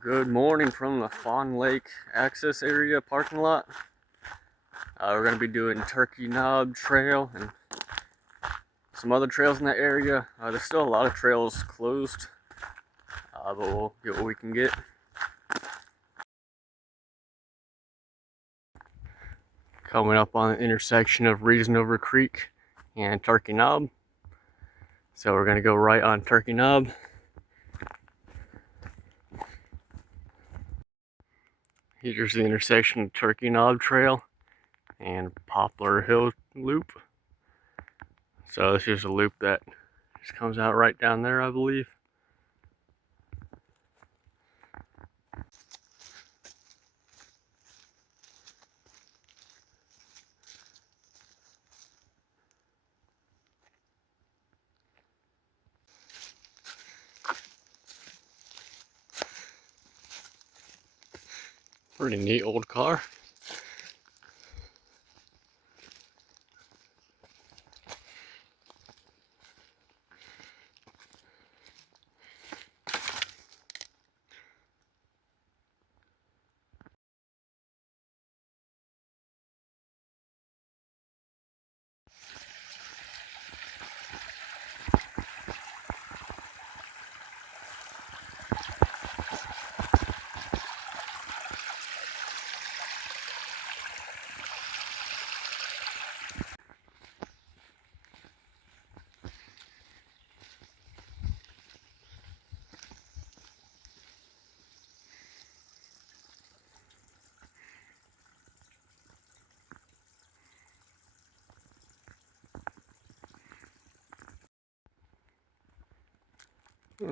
Good morning from the Fawn Lake access area parking lot. We're going to be doing Turkey Knob Trail and some other trails in that area. There's still a lot of trails closed, but we'll get what we can get. Coming up on the intersection of Reasonover Creek and Turkey Knob. So we're going to go right on Turkey Knob. Here's the intersection of Turkey Knob Trail and Poplar Hill Loop. So this is a loop that just comes out right down there, I believe. Pretty neat old car.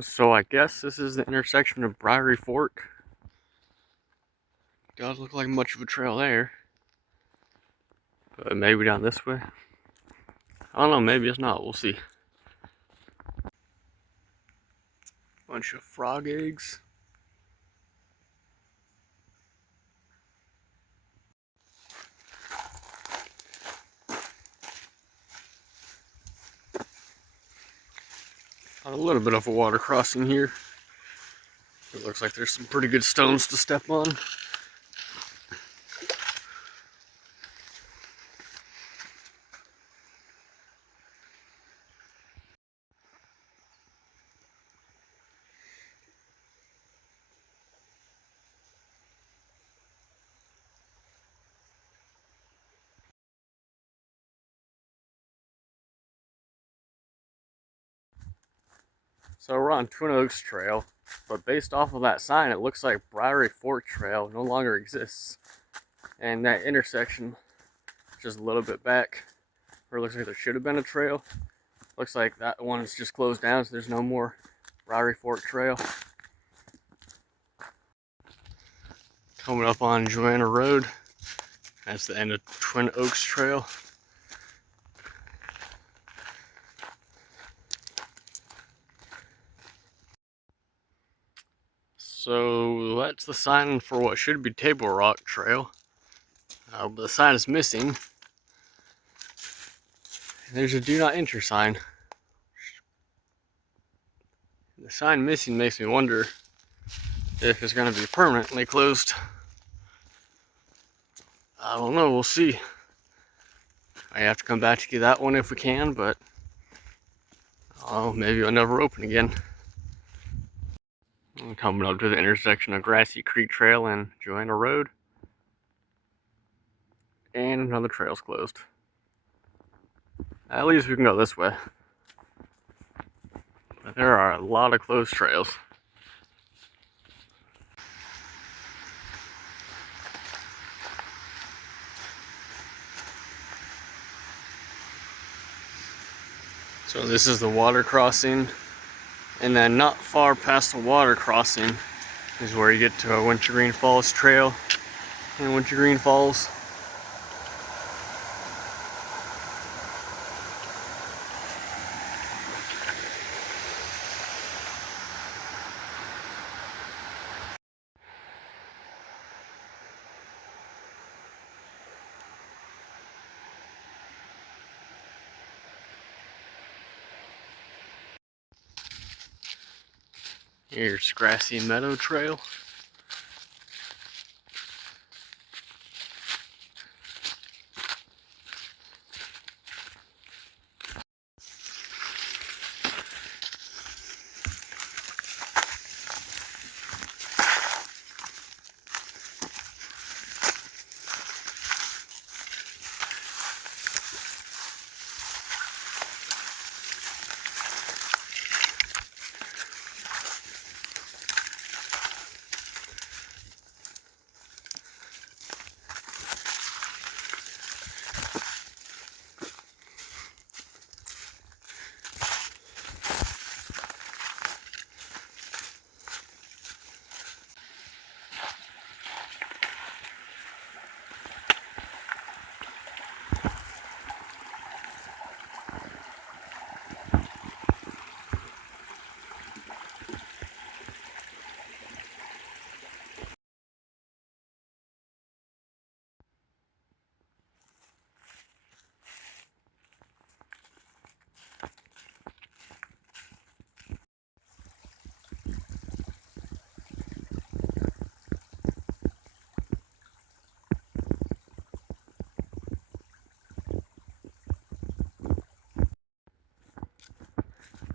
So I guess this is the intersection of Briary Fork. Does look like much of a trail there. But maybe down this way. I don't know, maybe it's not, we'll see. Bunch of frog eggs. A little bit of a water crossing here. It looks like there's some pretty good stones to step on. So we're on Twin Oaks Trail, but based off of that sign, it looks like Briary Fork Trail no longer exists. And that intersection, just a little bit back, where it looks like there should have been a trail, looks like that one is just closed down, so there's no more Briary Fork Trail. Coming up on Joanna Road, that's the end of Twin Oaks Trail. So that's the sign for what should be Table Rock Trail. But the sign is missing. There's a do not enter sign. The sign missing makes me wonder if it's going to be permanently closed. I don't know, we'll see. I have to come back to get that one if we can, but maybe it'll never open again. I'm coming up to the intersection of Grassy Creek Trail and Joanna Road. And another trail's closed. At least we can go this way. But there are a lot of closed trails. So this is the water crossing. And then not far past the water crossing is where you get to Wintergreen Falls Trail in Wintergreen Falls. Here's Grassy Meadow Trail.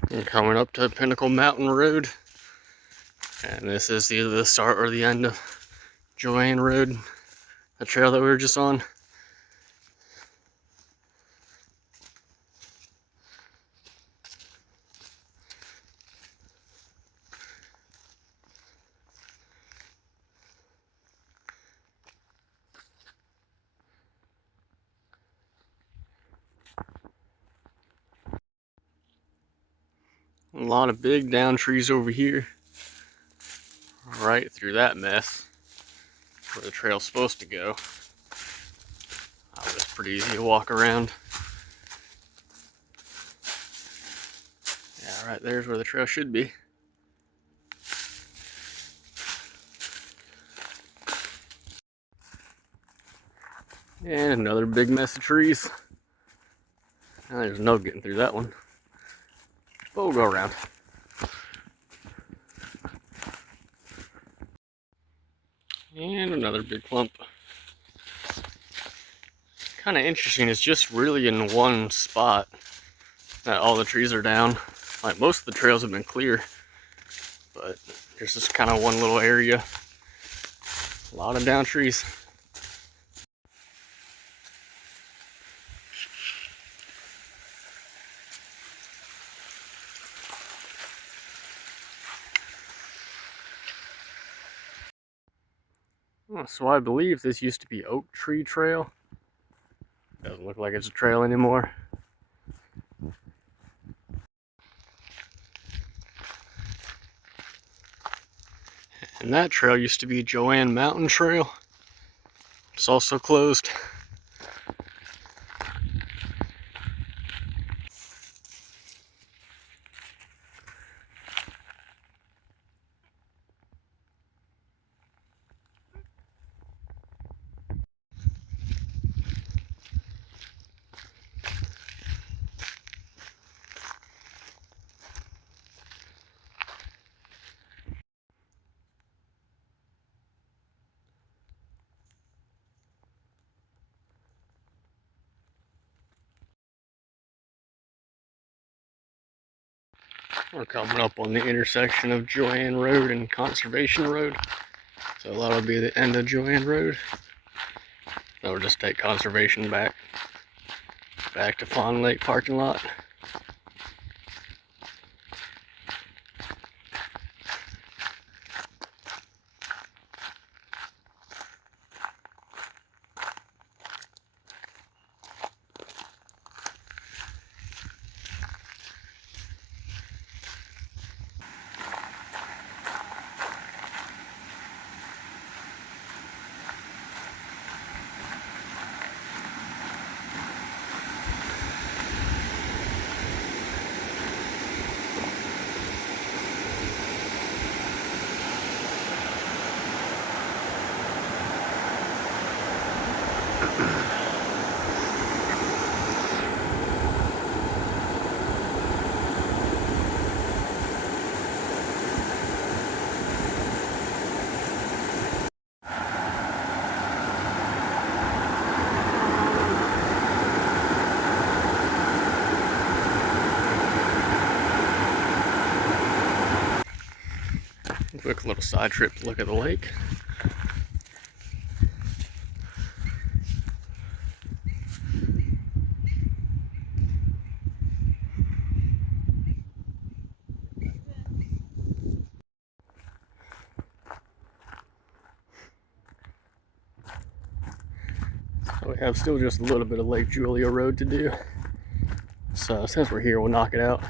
And coming up to Pinnacle Mountain Road. And this is either the start or the end of Joanna Road, the trail that we were just on. A lot of big down trees over here, right through that mess where the trail's supposed to go. It's pretty easy to walk around. Yeah, right there's where the trail should be. And another big mess of trees. Now there's no getting through that one. But we'll go around. And another big clump. Kind of interesting, it's just really in one spot that all the trees are down. Like most of the trails have been clear, but there's just kind of one little area. A lot of down trees. So I believe this used to be Oak Tree Trail. Doesn't look like it's a trail anymore. And that trail used to be Joanna Mountain Trail. It's also closed. We're coming up on the intersection of Joanna Road and Conservation Road. So that'll be the end of Joanna Road. Then we'll just take Conservation back to Fawn Lake parking lot. Quick little side trip to look at the lake. We have still just a little bit of Lake Julia Road to do. So since we're here, we'll knock it out.